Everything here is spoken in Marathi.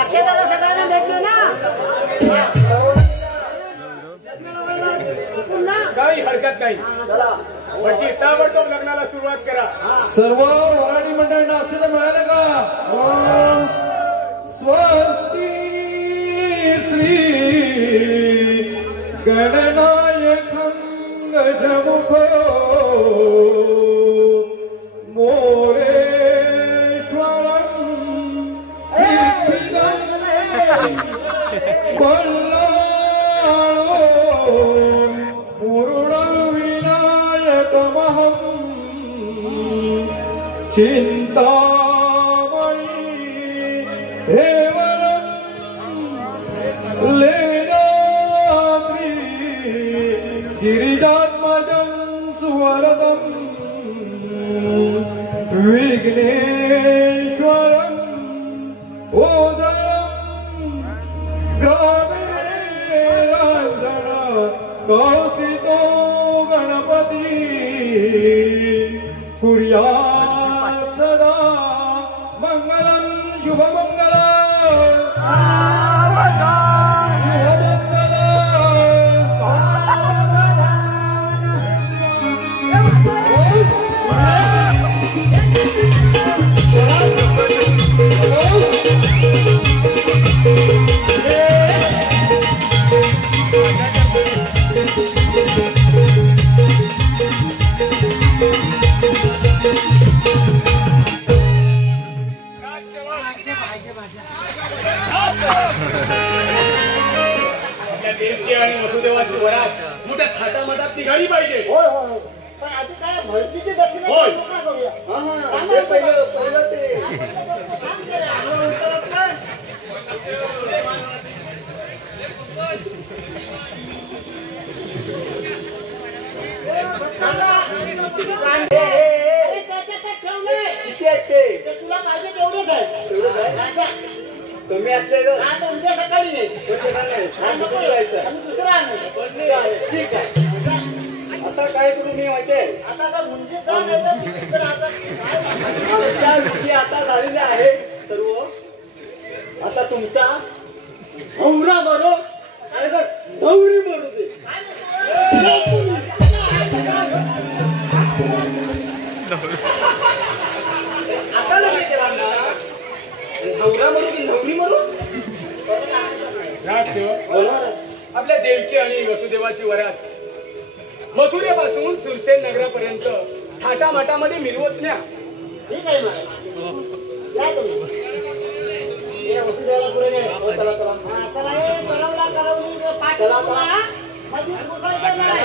अक्षताला सगळ्यांना भेटलो ना काही हरकत नाही म्हणजे ताबडतोब लग्नाला सुरुवात करा. सर्व वराडी मंडळींना अक्षता मिळालं का? स्वस्ती श्री गणनायकं गजमुखो मोरेश्वरं सिद्धिदं पूर्णविनायकमहं चिन्तामणि हेवरं लेनाद्रि गिरिजात्मजं सुवरदं विघ्नेश्वरं ओदरं ग्रामे राञ्जन कौस्थितो गणपति कुर्यात् सदा मंगलं शुभमंगलं. आपल्या देवकी आणि वसुदेवाची वरात मोठ्या थाटामाटात निघाली पाहिजे. होय होय पण आधी काय भरतीची दक्षिणा होय. करूया. पहिलं ते तुला पाहिजे तेवढेच आहे. कमी असलेलं आता उद्या सकाळी नाही दुसरं आणू. ठीक आहे. आता काय करू मी माहितीये आता आता मुंशी जाऊन येतं तिकडे आता आमच्या विधी आता झालेल्या आहे सर्व. आता तुमचा हौरा मारो आणि गौरी मारू दे. आता लगेच हौरा मारू की नवरी मारू. आपल्या देवकी आणि वसुदेवाची वरात मथुरेपासून सुरसेन नगरापर्यंत थाटामाटामध्ये मिरवत न्या. ठीक आहे मला या तुम्ही वसुदेवाला पुढे नाही. चला चला चला करवला करवली पाठ मध्ये घुसायचं नाही.